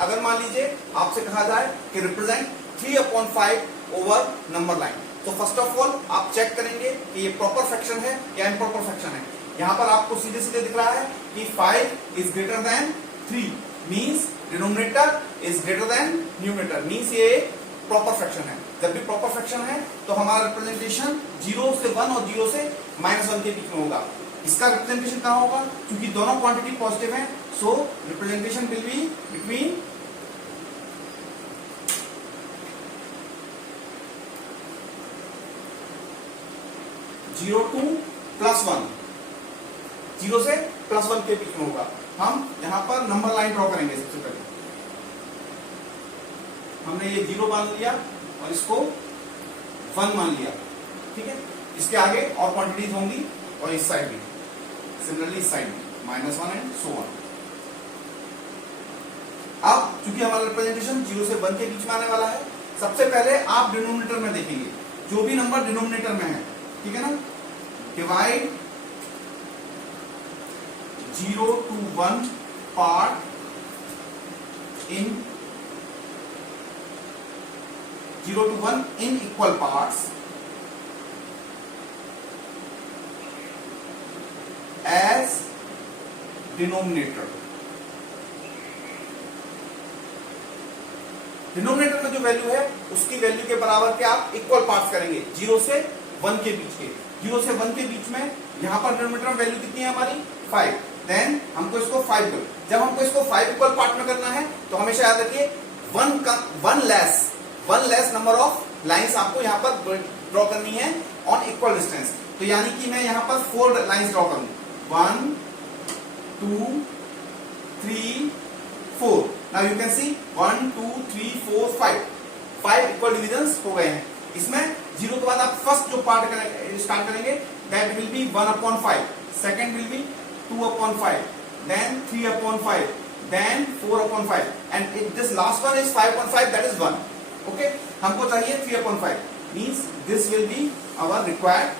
अगर मान लीजिए आपसे कहा जाए कि रिप्रेजेंट 3/5 ओवर नंबर लाइन, तो फर्स्ट ऑफ ऑल आप चेक करेंगे कि ये प्रॉपर फ्रैक्शन है या इम्प्रॉपर फ्रैक्शन है। यहाँ पर आपको सीधे सीधे दिख रहा है कि 5 is greater than 3, means denominator is greater than numerator, means ये प्रॉपर फ्रैक्शन है। जब भी प्रॉपर फ्रैक्शन है तो हमारा रिप्रेजेंटेशन 0 से 1 और 0 से -1 के बीच में होगा। इसका रिप्रेजेंटेशन कहाँ होगा? क्योंकि दोनों क्वांटिटी पॉजिटिव हैं, so representation will be between 0 to +1, 0 से +1 के बीच में होगा। हम यहाँ पर नंबर लाइन ड्रॉ करेंगे। सबसे पहले हमने ये 0 मान लिया और इसको 1 मान लिया, ठीक है। इसके आगे और क्वांटिटीज होंगी और इस साइड में सिमिलरली इस साइड में -1 एंड सो ऑन। अब चूंकि हमारा रिप्रेजेंटेशन 0 से 1 के बीच में आने वाला है, सबसे पहले आप डिनोमिनेटर में देखेंगे, जो भी नंबर डिनोमिनेटर में है, ठीक है ना, divide 0 to 1 part in 0 to 1 in equal parts as denominator। Denominator में जो वैल्यू है उसकी वैल्यू के बराबर के आप इक्वल पार्ट्स करेंगे 0 से 1 के बीच के। 0 से 1 के बीच में यहां पर डिनोमिनेटर में वैल्यू कितनी है हमारी 5, देन हमको इसको 5 कर, जब हमको इसको 5 इक्वल पार्ट में करना है तो हमेशा याद रखिए 1 लेस नंबर ऑफ लाइंस आपको यहाँ पर ड्रॉ करनी है ऑन इक्वल डिस्टेंस। तो यानी कि मैं यहाँ पर 4 लाइंस ड्रॉ करूँ, 1 2 3 4। Now you can see 1 2 3 4 5 equal divisions हो गए हैं। इसमें 0 के बाद आप फर्स्ट जो पार्ट स्टार्ट करेंगे that will be 1/5, second will be 2/5, then 3/5, then 4/5 and this last one is 5/5, that is 1। Okay, हमको चाहिए 3/5, means this will be our required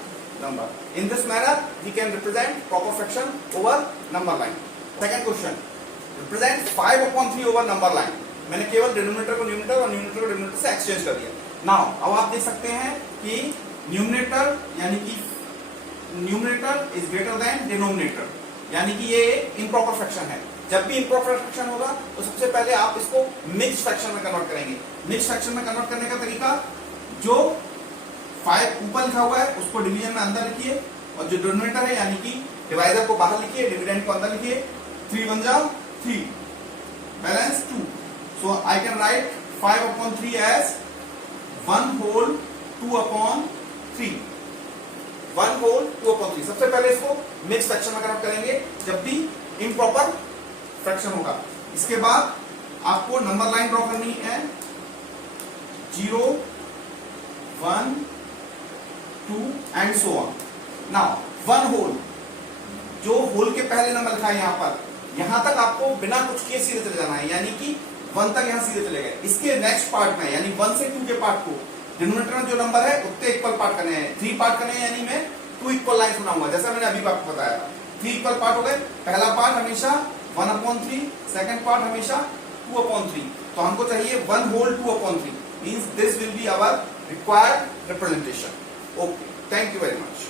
number. In this manner we can represent proper fraction over number line. Second question, represent 5/3 over number line. मैंने केवल denominator को numerator और numerator को denominator से exchange कर दिया। नाउ अब आप देख सकते हैं कि न्यूमरेटर यानी कि numerator is greater than denominator, यानी कि ये इम्प्रॉपर फ्रैक्शन है। जब भी इम्प्रॉपर फ्रैक्शन होगा तो सबसे पहले आप इसको मिक्स्ड फ्रैक्शन में कन्वर्ट करेंगे। मिक्स्ड फ्रैक्शन में कन्वर्ट करने का तरीका, जो 5 ऊपर लिखा हुआ है उसको डिवीजन में अंदर लिखिए और जो डिनोमिनेटर है यानी कि डिवाइजर को बाहर लिखिए, डिविडेंड को अंदर लिखिए। 3 1 जा 3, balance 2, so I can write 5/3 as 1 whole 2/3, 1 whole 2/3। सबसे पहले इसको मिक्स फ्रैक्शन में कन्वर्ट करेंगे जब भी इम्प्रॉपर फ्रैक्शन होगा। इसके बाद आपको नंबर लाइन ड्रॉ करनी है 0 1 2 and so on. Now 1 whole, जो होल के पहले नंबर लिखा है यहाँ पर, यहां तक आपको बिना कुछ किए सीधे चले जाना है, यानी कि 1 तक यहां सीधे चले गए। इसके नेक्स्ट पार्ट में यानी 1 से 2 के पार्ट को डिनोमिनेटर में जो नंबर है उतने इक्वल पार्ट करने हैं। 3 पार्ट करने हैं, यानी मैं 2 इक्वल लाइंस बनाऊंगा, जैसा मैंने अभी आपको बताया था। 3 इक्वल पार्ट हो गए। पहला पार्ट हमेशा 1/3, सेकंड पार्ट हमेशा 2/3। तो हमको चाहिए 1 whole 2/3, means this will be our required representation. Okay, thank you very much.